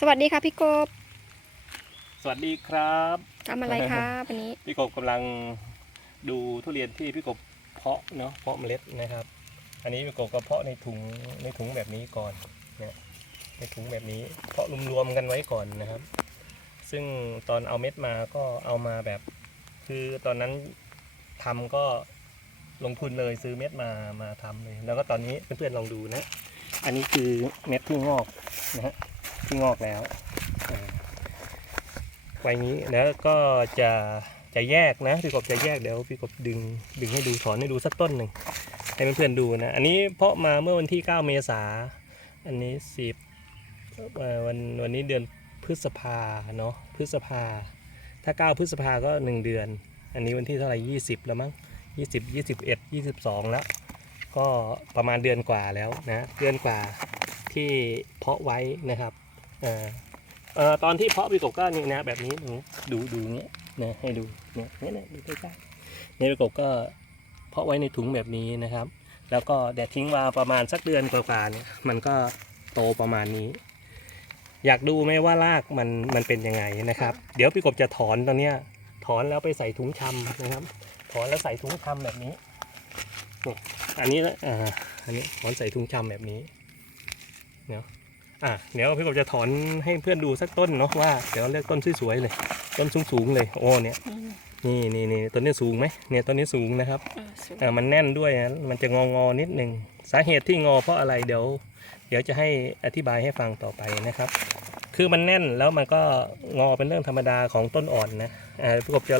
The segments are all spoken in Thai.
สวัสดีค่ะพี่กบ สวัสดีครับทำอะไรคะวันนี้ พี่กบกำลังดูทุเรียนที่พี่กบเพาะเนาะเพาะเมล็ดนะครับ อันนี้พี่กบก็เพาะในถุงในถุงแบบนี้ก่อนเนี่ยในถุงแบบนี้เพาะรวมๆกันไว้ก่อนนะครับ ซึ่งตอนเอาเม็ดมาก็เอามาแบบ คือตอนนั้นทำก็ลงทุนเลยซื้อเม็ดมามาทำเลย แล้วก็ตอนนี้เพื่อนๆลองดูนะ อันนี้คือเม็ดที่งอกนะฮะ ที่งอกแล้วไว้นี้แล้วก็จะจะแยกนะพี่กบจะแยกเดี๋ยวพี่กบดึงดึงให้ดูถอนให้ดูสักต้นหนึ่งให้เพื่อนๆดูนะอันนี้เพาะมาเมื่อวันที่ 9 เมษาอันนี้สิบวันวันนี้เดือนพฤษภาเนาะพฤษภา ถ้า 9 พฤษภาก็ 1 เดือน อันนี้วันที่เท่าไหร่ 20 แล้วมั้ง20 21 22 แล้ว ก็ประมาณเดือนกว่าแล้วนะเดือนกว่าที่เพาะไว้นะครับ อ่อเอ่อตอนที่เพาะปีกบก็นี่นะ แบบนี้ดูดูเนี้ยนะให้ดูเนี่ยเนี่ยเนี่ยดูใกล้ๆเนี่ยปีกบก็เพาะไว้ในถุงแบบนี้นะครับ แล้วก็แดดทิ้งมาประมาณสักเดือนกว่าๆเนี่ยมันก็โตประมาณนี้ อยากดูไหมว่ารากมันมันเป็นยังไงนะครับ เดี๋ยวพี่กบจะถอนตอนเนี้ยถอนแล้วไปใส่ถุงชำนะครับ ถอนแล้วใส่ถุงชำแบบนี้นี่อันนี้นะอ่าอันนี้ถอนใส่ถุงชำแบบนี้เนาะ อะเดี๋ยวพี่กบจะถอนให้เพื่อนดูสักต้นเนาะว่าเดี๋ยวเลือกต้นสวยๆเลย ต้นสูงๆเลยโอ้เนี่ยนี่นี่นี่ต้นนี้สูงไหมเนี่ยต้นนี้สูงนะครับอ่ามันแน่นด้วยนะมันจะงองอๆนิดหนึ่งสาเหตุที่งอเพราะอะไรเดี๋ยว เดี๋ยวจะให้อธิบายให้ฟังต่อไปนะครับ คือมันแน่นแล้วมันก็งอเป็นเรื่องธรรมดาของต้นอ่อนนะอ่าพี่กบจะ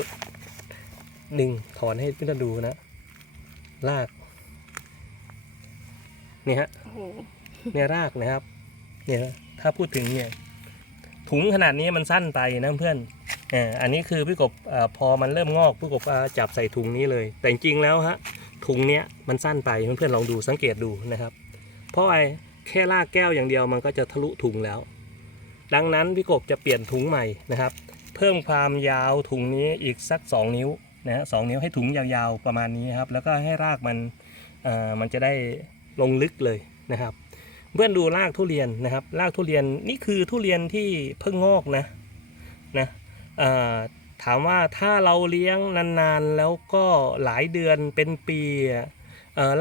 ดึงถอนให้เพื่อนดูนะรากนี่ฮะโอ้โหเนี่ยรากนะครับ เนี่ยถ้าพูดถึงเนี่ยถุงขนาดนี้มันสั้นไปนะเพื่อนอออันนี้คือพี่กบอพอมันเริ่มงอกพี่กบจับใส่ถุงนี้เลย แต่จริงๆแล้วฮะถุงเนี้ยมันสั้นไปเพื่อนๆลองดูสังเกตดูนะครับ เพราะไอ้แค่รากแก้วอย่างเดียวมันก็จะทะลุถุงแล้ว ดังนั้นพี่กบจะเปลี่ยนถุงใหม่นะครับ เพิ่มความยาวถุงนี้อีกสัก 2 นิ้วนะฮะสองนิ้วให้ถุงยาวๆประมาณนี้ครับแล้วก็ให้รากมันมันจะได้ลงลึกเลยนะครับ เพื่อนดูรากทุเรียนนะครับ รากทุเรียนนี่คือทุเรียนที่เพิ่งงอกนะนะถามว่าถ้าเราเลี้ยงนานๆ แล้วก็หลายเดือนเป็นปี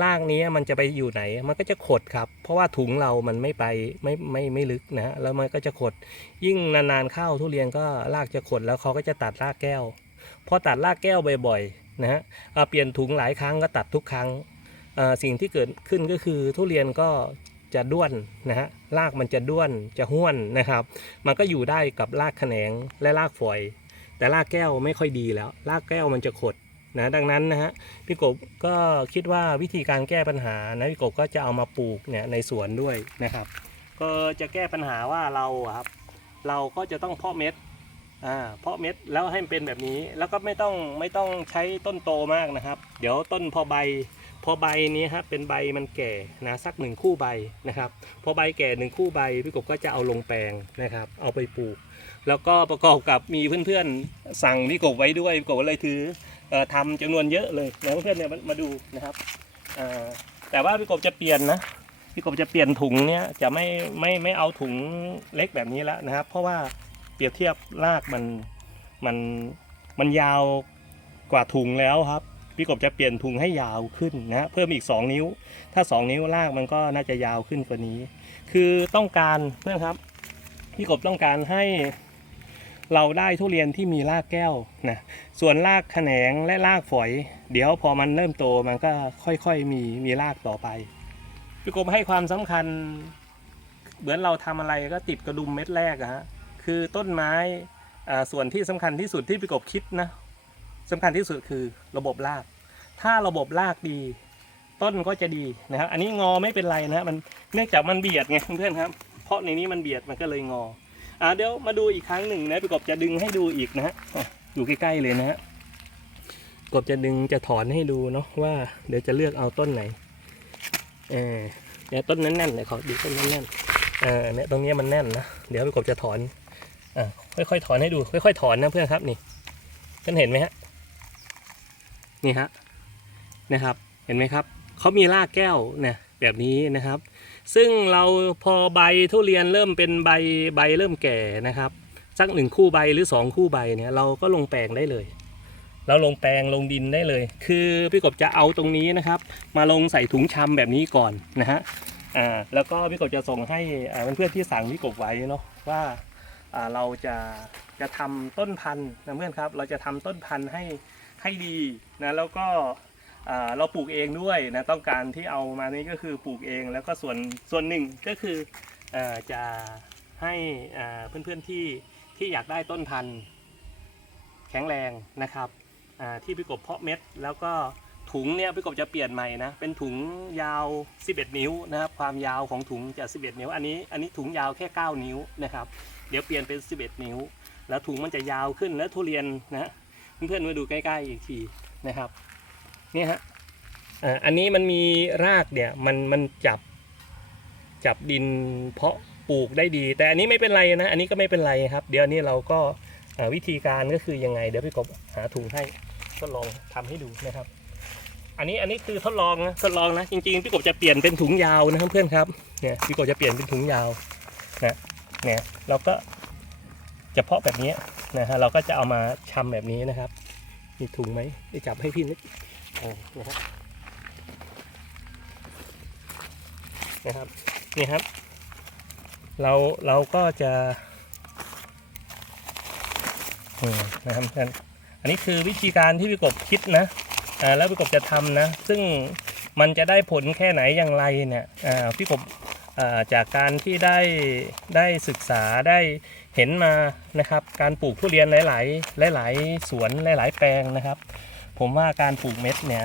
รากนี้มันจะไปอยู่ไหน มันก็จะขดครับ เพราะว่าถุงเรามันไม่ไปไม่ไม่ไม่ลึกนะฮะแล้วมันก็จะขด ยิ่งนานๆเข้าทุเรียนก็รากจะขดแล้วเขาก็จะตัดรากแก้ว พอตัดรากแก้วบ่อยๆนะฮะเปลี่ยนถุงหลายครั้งก็ตัดทุกครั้งสิ่งที่เกิดขึ้นก็คือทุเรียนก็ จะด้วนนะฮะรากมันจะด้วนจะห้วนนะครับ มันก็อยู่ได้กับรากแขนงและรากฝอย แต่รากแก้วไม่ค่อยดีแล้ว รากแก้วมันจะขดนะดังนั้นนะฮะพี่กบก็คิดว่าวิธีการแก้ปัญหานะพี่กบก็จะเอามาปลูกเนี่ยในสวนด้วยนะครับ ก็จะแก้ปัญหาว่าเราครับ เราก็จะต้องเพาะเม็ดอ่าเพาะเม็ดแล้วให้มันเป็นแบบนี้แล้วก็ไม่ต้องไม่ต้องใช้ต้นโตมากนะครับ เดี๋ยวต้นพอใบ พอใบนี้ครับเป็นใบมันแก่นะสักหนึ่งคู่ใบนะครับพอใบแก่หนึ่งคู่ใบพี่กบก็จะเอาลงแปลงนะครับ เอาไปปลูก แล้วก็ประกอบกับมีเพื่อนๆสั่งพี่กบไว้ด้วยพี่กบเลยถืออ่อทำจำนวนเยอะเลยแล้วเพื่อนๆเนี่ยมาดูนะครับแต่ว่าพี่กบจะเปลี่ยนนะพี่กบจะเปลี่ยนถุงเนี้ยจะไม่ไม่ไม่เอาถุงเล็กแบบนี้แล้วนะครับ เพราะว่าเปรียบเทียบรากมันมันมันยาวกว่าถุงแล้วครับ พี่กบจะเปลี่ยนถุงให้ยาวขึ้นนะเพิ่มอีก 2 นิ้ว ถ้า 2 นิ้วลากมันก็น่าจะยาวขึ้นกว่านี้ คือต้องการเพื่อนครับ พี่กบต้องการให้เราได้ทุเรียนที่มีรากแก้วนะส่วนรากแขนงและรากฝอย เดี๋ยวพอมันเริ่มโตมันก็ค่อยๆมีมีรากต่อไป พี่กบให้ความสำคัญ เหมือนเราทำอะไรก็ติดกระดุมเม็ดแรกอะฮะคือต้นไม้ส่วนที่สำคัญที่สุดที่พี่กบคิดนะ สำคัญที่สุดคือระบบราก ถ้าระบบรากดี ต้นก็จะดีนะครับ อันนี้งอไม่เป็นไรนะมันเนื่องจากมันเบียดไงเพื่อนครับ เพราะในนี้มันเบียดมันก็เลยงออ่าเดี๋ยวมาดูอีกครั้งหนึ่งนะพี่กบจะดึงให้ดูอีกนะฮะอยู่ใกล้ๆเลยนะฮะกบจะดึงจะถอนให้ดูเนาะว่า เดี๋ยวจะเลือกเอาต้นไหนเออเนี่ยต้นนั้นแน่นเลยขอดูต้นนั้นแน่นเออเนี่ยตรงนี้มันแน่นนะเดี๋ยวพี่กบจะถอนอ่าค่อยๆถอนให้ดู ค่อย ๆ ถอนนะเพื่อนครับนี่เพื่อนเห็นไหมฮะ นี่ฮะนะครับเห็นไหมครับเขามีรากแก้วเนี่ยแบบนี้นะครับ ซึ่งเราพอใบทุเรียนเริ่มเป็นใบใบเริ่มแก่นะครับสักหนึ่งคู่ใบหรือสองคู่ใบเนี่ยเราก็ลงแปลงได้เลยเราลงแปลงลงดินได้เลย คือพี่กบจะเอาตรงนี้นะครับ มาลงใส่ถุงชำแบบนี้ก่อนนะฮะอ่าแล้วก็พี่กบจะส่งให้อ่าเพื่อนๆที่สั่งพี่กบไว้เนาะว่าอ่าเราจะจะทำต้นพันธุ์นะเพื่อนครับ เราจะทำต้นพันธุ์ให้ ให้ดีนะแล้วก็เราปลูกเองด้วยนะต้องการที่เอามานี่ก็คือปลูกเองแล้วก็ส่วนส่วนหนึ่งก็คืออจะให้เพื่อนๆที่ที่อยากได้ต้นพันธุ์แข็งแรงนะครับที่พี่กบเพาะเม็ด แล้วก็ถุงเนี่ยพี่กบจะเปลี่ยนใหม่นะเป็นถุงยาว 11 นิ้วนะครับความยาวของถุงจะ 11 นิ้ว อันนี้อันนี้ถุงยาวแค่ 9 นิ้วนะครับ เดี๋ยวเปลี่ยนเป็น 11 นิ้ว แล้วถุงมันจะยาวขึ้นแล้วทุเรียนนะ เพื่อนๆมาดูใกล้ๆอีกทีนะครับนี่ฮะอันนี้มันมีรากเนี่ยมันมันจับจับดินเพาะปลูกได้ดี แต่อันนี้ไม่เป็นไรนะ อันนี้ก็ไม่เป็นไรครับ เดี๋ยวนี้เราก็วิธีการก็คือยังไง เดี๋ยวพี่กบหาถุงให้ทดลองทำให้ดูนะครับ อันนี้อันนี้คือทดลองนะทดลองนะจริงๆพี่กบจะเปลี่ยนเป็นถุงยาวนะครับเพื่อนครับเนี่ยพี่กบจะเปลี่ยนเป็นถุงยาวนะเนี่ยเราก็ จะเพาะแบบนี้นะฮะเราก็จะเอามาชำแบบนี้นะครับ มีถุงไหมได้จับให้พี่นิดนะครับนี่ครับ เราเราก็จะนะครับท่านอันนี้คือวิธีการที่พี่กบคิดนะอ่าแล้วพี่กบจะทำนะ ซึ่งมันจะได้ผลแค่ไหนอย่างไรเนี่ยอ่าพี่กบ จากการที่ได้ได้ศึกษาได้เห็นมานะครับ การปลูกทุเรียนหลาย ๆ หลาย ๆ สวนหลาย ๆ แปลงนะครับ ผมว่าการปลูกเม็ดเนี่ย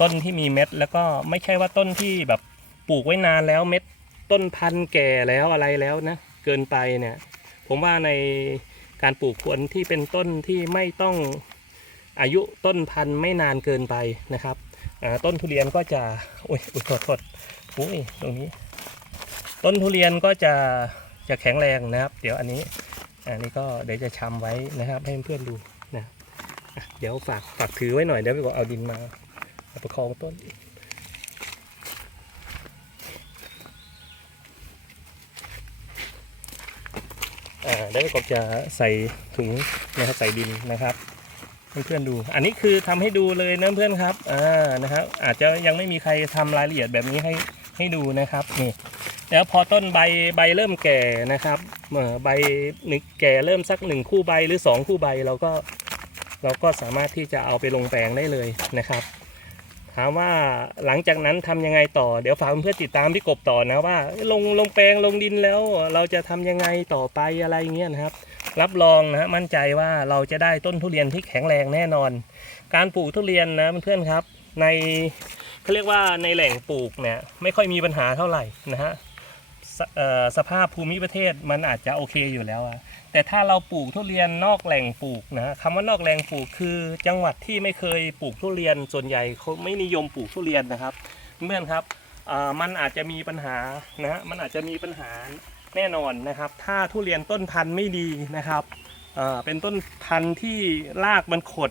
ต้นที่มีเม็ดแล้วก็ไม่ใช่ว่าต้นที่แบบปลูกไว้นานแล้วเม็ดต้นพันธุ์แก่แล้วอะไรแล้วนะเกินไปเนี่ยผมว่าในการปลูกควรที่เป็นต้นที่ไม่ต้องอายุต้นพันธุ์ไม่นานเกินไปนะครับต้นทุเรียนก็จะโอ้ยอุ๊ยโทษโทษอุ้ยตรงนี้ ต้นทุเรียนก็จะจะแข็งแรงนะครับ เดี๋ยวอันนี้อันนี้ก็เดี๋ยวจะชำไว้นะครับให้เพื่อนดูนะเดี๋ยวฝากฝากถือไว้หน่อยเดี๋ยวไปบอกเอาดินมาประคองต้นอ่าเดี๋ยวไปกบจะใส่ถุงนะครับใส่ดินนะครับเพื่อนๆดู อันนี้คือทำให้ดูเลยนะเพื่อนครับอ่านะครับอาจจะยังไม่มีใครทำรายละเอียดแบบนี้ให้ให้ดูนะครับนี่ แล้วพอต้นใบใบเริ่มแก่นะครับเมื่อใบหนึ่งแก่เริ่มสักหนึ่งคู่ใบหรือสองคู่ใบเราก็เราก็สามารถที่จะเอาไปลงแปลงได้เลยนะครับถามว่าหลังจากนั้นทำยังไงต่อเดี๋ยวฝากเพื่อนๆติดตามพี่กบต่อนะว่า ลงลงแปลงลงดินแล้วเราจะทำยังไงต่อไปอะไรเงี้ยนะครับ รับรองนะมั่นใจว่าเราจะได้ต้นทุเรียนที่แข็งแรงแน่นอน การปลูกทุเรียนนะเพื่อนๆครับ ในเขาเรียกว่าในแหล่งปลูกเนี่ยไม่ค่อยมีปัญหาเท่าไหร่นะฮะ สภาพภูมิประเทศมันอาจจะโอเคอยู่แล้วอะแต่ถ้าเราปลูกทุเรียนนอกแหล่งปลูกนะคำว่านอกแหล่งปลูกคือ จังหวัดที่ไม่เคยปลูกทุเรียนส่วนใหญ่เขาไม่นิยมปลูกทุเรียนนะครับเพื่อนครับมันอาจจะมีปัญหานะมันอาจจะมีปัญหาแน่นอนนะครับ ถ้าทุเรียนต้นพันธุ์ไม่ดีนะครับเอ่อเป็นต้นพันธุ์ที่รากมันขด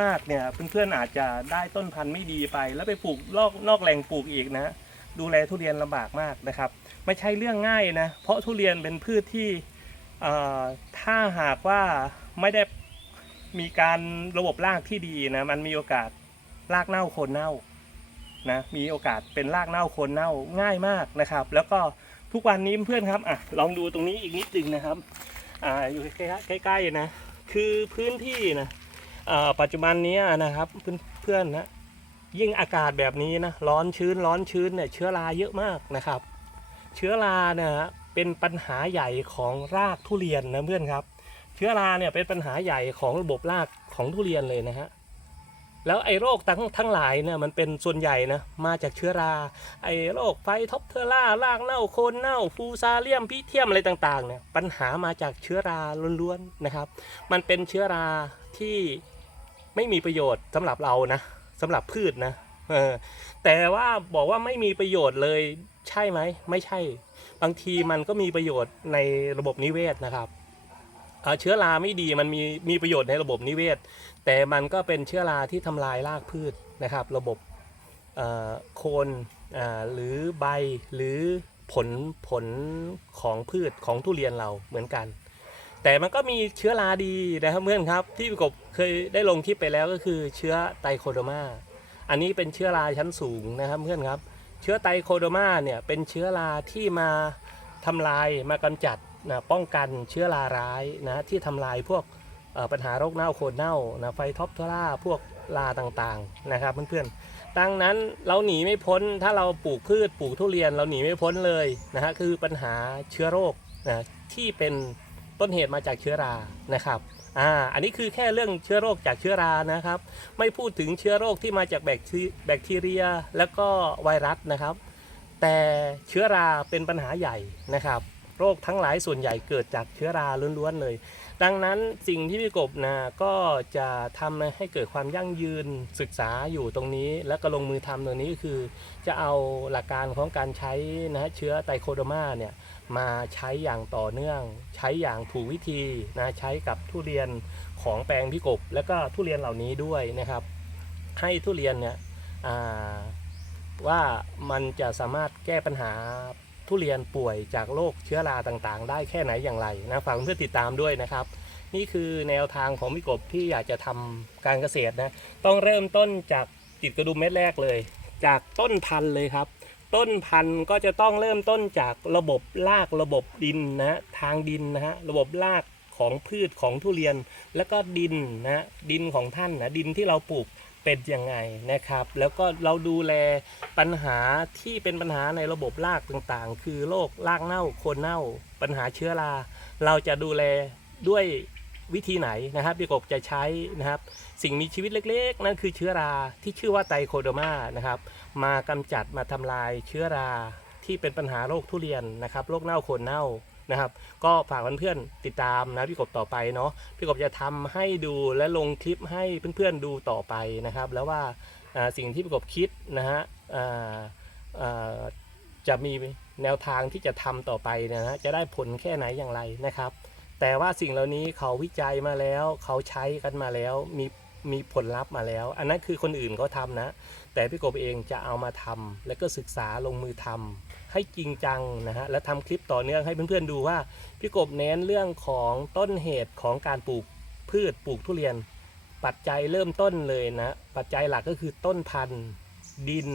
มากๆเนี่ยเพื่อนๆอาจจะได้ต้นพันธุ์ไม่ดีไป แล้วไปปลูกนอกนอกแหล่งปลูกอีกนะ ดูแลทุเรียนลำบากมากนะครับ ไม่ใช่เรื่องง่ายนะ เพราะทุเรียนเป็นพืชที่ถ้าหากว่าไม่ได้มีการระบบรากที่ดีนะมันมีโอกาสรากเน่าโคนเน่านะมีโอกาสเป็นรากเน่าโคนเน่าง่ายมากนะครับ แล้วก็ทุกวันนี้เพื่อนครับอะลองดูตรงนี้อีกนิดนึงนะครับอ่าอยู่ใกล้ๆนะคือพื้นที่นะปัจจุบันนี้นะครับเพื่อนเพื่อนนะ ยิ่งอากาศแบบนี้นะร้อนชื้นร้อนชื้นเนี่ยเชื้อราเยอะมากนะครับ เชื้อราเนี่ยเป็นปัญหาใหญ่ของรากทุเรียนนะเพื่อนครับ เชื้อราเนี่ยเป็นปัญหาใหญ่ของระบบรากของทุเรียนเลยนะฮะแล้วไอ้โรคทั้งทั้งหลายเนี่ยมันเป็นส่วนใหญ่นะมาจากเชื้อรา ไอ้โรคไฟท็อปเทอร่ารากเน่าโคนเน่าฟูซาเลียมพิเทียมอะไรต่างๆเนี่ยปัญหามาจากเชื้อราล้วนๆนะครับ มันเป็นเชื้อราที่ไม่มีประโยชน์สำหรับเรานะ สำหรับพืชนะแต่ว่าบอกว่าไม่มีประโยชน์เลยใช่ไหมไม่ใช่ บางทีมันก็มีประโยชน์ในระบบนิเวศนะครับเชื้อราไม่ดีมันมีมีประโยชน์ในระบบนิเวศ แต่มันก็เป็นเชื้อราที่ทำลายรากพืชนะครับ ระบบโคนหรือใบหรือผลผลของพืชของทุเรียนเราเหมือนกัน แต่มันก็มีเชื้อราดีนะครับเพื่อนครับ ที่กบเคยได้ลงคลิปไปแล้วก็คือเชื้อไตโคโดมาอันนี้เป็นเชื้อราชั้นสูงนะครับเพื่อนครับ เชื้อไตโคโดมาเนี่ยเป็นเชื้อราที่มาทำลายมากำจัดนะป้องกันเชื้อราร้ายนะที่ทำลายพวกปัญหาโรคเน่าโคนเน่านะไฟท็อปทราพวกราต่างๆนะครับเพื่อนๆดังนั้นเราหนีไม่พ้นถ้าเราปลูกพืชปลูกทุเรียนเราหนีไม่พ้นเลยนะฮะคือปัญหาเชื้อโรคนะที่เป็น ต้นเหตุมาจากเชื้อรานะครับอ่าอันนี้คือแค่เรื่องเชื้อโรคจากเชื้อรานะครับ ไม่พูดถึงเชื้อโรคที่มาจากแบคทีแบคทีเรีย แล้วก็ไวรัสนะครับ แต่เชื้อราเป็นปัญหาใหญ่นะครับ โรคทั้งหลายส่วนใหญ่เกิดจากเชื้อราล้วนๆเลย ดังนั้นสิ่งที่พี่กบนะก็จะทำให้เกิดความยั่งยืนศึกษาอยู่ตรงนี้ แล้วก็ลงมือทำตรงนี้ก็คือ จะเอาหลักการของการใช้นะเชื้อไตโคโดมาเนี่ยมาใช้อย่างต่อเนื่อง ใช้อย่างถูกวิธีนะใช้กับทุเรียนของแปลงพี่กบ แล้วก็ทุเรียนเหล่านี้ด้วยนะครับ ให้ทุเรียนเนี่ยว่ามันจะสามารถแก้ปัญหา ทุเรียนป่วยจากโรคเชื้อราต่างๆ ได้แค่ไหนอย่างไรนะฝากเพื่อนติดตามด้วยนะครับ นี่คือแนวทางของพี่กบที่อยากจะทำการเกษตรนะต้องเริ่มต้นจากติดกระดุมเม็ดแรกเลย จากต้นพันธุ์เลยครับ ต้นพันธุ์ก็จะต้องเริ่มต้นจากระบบรากระบบดินนะทางดินนะฮะระบบรากของพืชของทุเรียน แล้วก็ดินนะดินของท่านนะดินที่เราปลูก เป็นยังไงนะครับ แล้วก็เราดูแลปัญหาที่เป็นปัญหาในระบบรากต่างๆ คือโรครากเน่าโคนเน่า ปัญหาเชื้อรา เราจะดูแลด้วยวิธีไหนนะครับพี่กบจะใช้นะครับ สิ่งมีชีวิตเล็กๆ นั่นคือเชื้อราที่ชื่อว่าไตโคโดมานะครับ มากำจัดมาทำลายเชื้อราที่เป็นปัญหาโรคทุเรียนนะครับโรคเน่าโคนเน่า นะครับ ก็ฝากเพื่อนๆติดตามนะพี่กบต่อไปเนาะพี่กบจะทำให้ดูและลงคลิปให้เพื่อนๆดูต่อไปนะครับ แล้วว่าสิ่งที่พี่กบคิดนะฮะจะมีแนวทางที่จะทำต่อไปนะฮะจะได้ผลแค่ไหนอย่างไรนะครับ แต่ว่าสิ่งเหล่านี้เขาวิจัยมาแล้ว เขาใช้กันมาแล้วมี มีผลลัพธ์มาแล้ว อันนั้นคือคนอื่นเขาทำนะ แต่พี่กบเองจะเอามาทำแล้วก็ศึกษาลงมือทำให้จริงจังนะฮะและทำคลิปต่อเนื่องให้เพื่อนๆดูว่าพี่กบเน้นเรื่องของต้นเหตุของการปลูกพืชปลูกทุเรียน ปัจจัยเริ่มต้นเลยนะปัจจัยหลักก็คือต้นพันธุ์ ดิน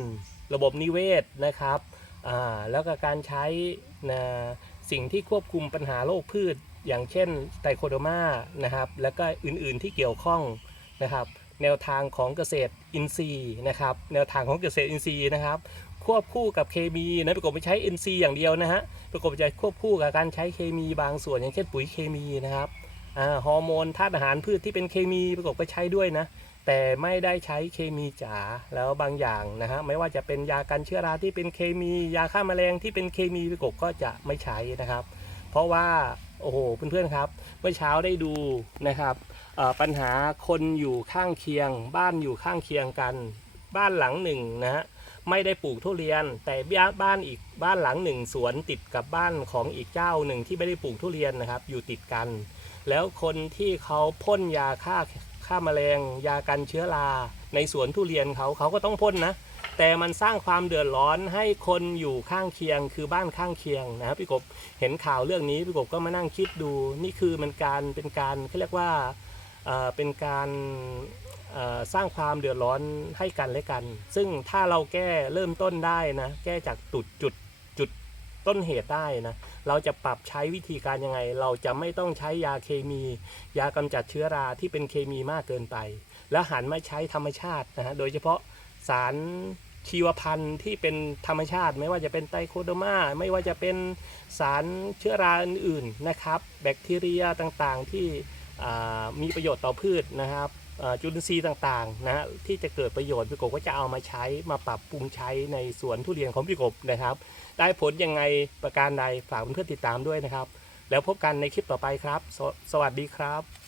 ระบบนิเวศนะครับอ่าแล้วก็การใช้นะสิ่งที่ควบคุมปัญหาโรคพืช อย่างเช่นไตโคโดมานะครับแล้วก็อื่นๆที่เกี่ยวข้อง นะครับแนวทางของเกษตรอินทรีย์นะครับแนวทางของเกษตรอินทรีย์นะครับควบคู่กับเคมีนะประกบไม่ใช้ NC อย่างเดียวนะฮะประกบจะควบคู่กับการใช้เคมีบางส่วนอย่างเช่นปุ๋ยเคมีนะครับฮอร์โมนธาตุอาหารพืชที่เป็นเคมีประกบก็ใช้ด้วยนะแต่ไม่ได้ใช้เคมีจ๋าแล้วบางอย่างนะฮะไม่ว่าจะเป็นยากันเชื้อราที่เป็นเคมี ยาฆ่าแมลงที่เป็นเคมีประกบก็จะไม่ใช้นะครับ เพราะว่า โอ้โหเพื่อนๆครับ เมื่อเช้าได้ดูนะครับปัญหาคนอยู่ข้างเคียง บ้านอยู่ข้างเคียงกัน บ้านหลังหนึ่งนะฮะไม่ได้ปลูกทุเรียน แต่บ้านอีกบ้านหลังหนึ่งสวนติดกับบ้านของอีกเจ้าหนึ่งที่ไม่ได้ปลูกทุเรียนนะครับ อยู่ติดกัน แล้วคนที่เขาพ่นยาฆ่าฆ่าแมลงยากันเชื้อราในสวนทุเรียนเขาเขาก็ต้องพ่นนะ แต่มันสร้างความเดือดร้อนให้คนอยู่ข้างเคียงคือบ้านข้างเคียงนะครับพี่กบเห็นข่าวเรื่องนี้พี่กบก็มานั่งคิดดูนี่คือมันการเป็นการเขาเรียกว่าเป็นการสร้างความเดือดร้อนให้กันและกัน ซึ่งถ้าเราแก้เริ่มต้นได้นะแก้จากจุดจุดจุดต้นเหตุได้นะเราจะปรับใช้วิธีการยังไง เราจะไม่ต้องใช้ยาเคมี ยากำจัดเชื้อราที่เป็นเคมีมากเกินไป แล้วหันมาใช้ธรรมชาตินะฮะโดยเฉพาะสาร ชีวพันธุ์ที่เป็นธรรมชาติ ไม่ว่าจะเป็นไตโคโดมาไม่ว่าจะเป็นสารเชื้อราอื่นๆนะครับ แบคทีเรียต่างๆที่มีประโยชน์ต่อพืชนะครับจุลินทรีย์ต่างๆนะที่จะเกิดประโยชน์พี่กบก็จะเอามาใช้มาปรับปรุงใช้ในสวนทุเรียนของพี่กบนะครับ ได้ผลยังไงประการใดฝากเพื่อนๆติดตามด้วยนะครับ แล้วพบกันในคลิปต่อไปครับสสวัสดีครับ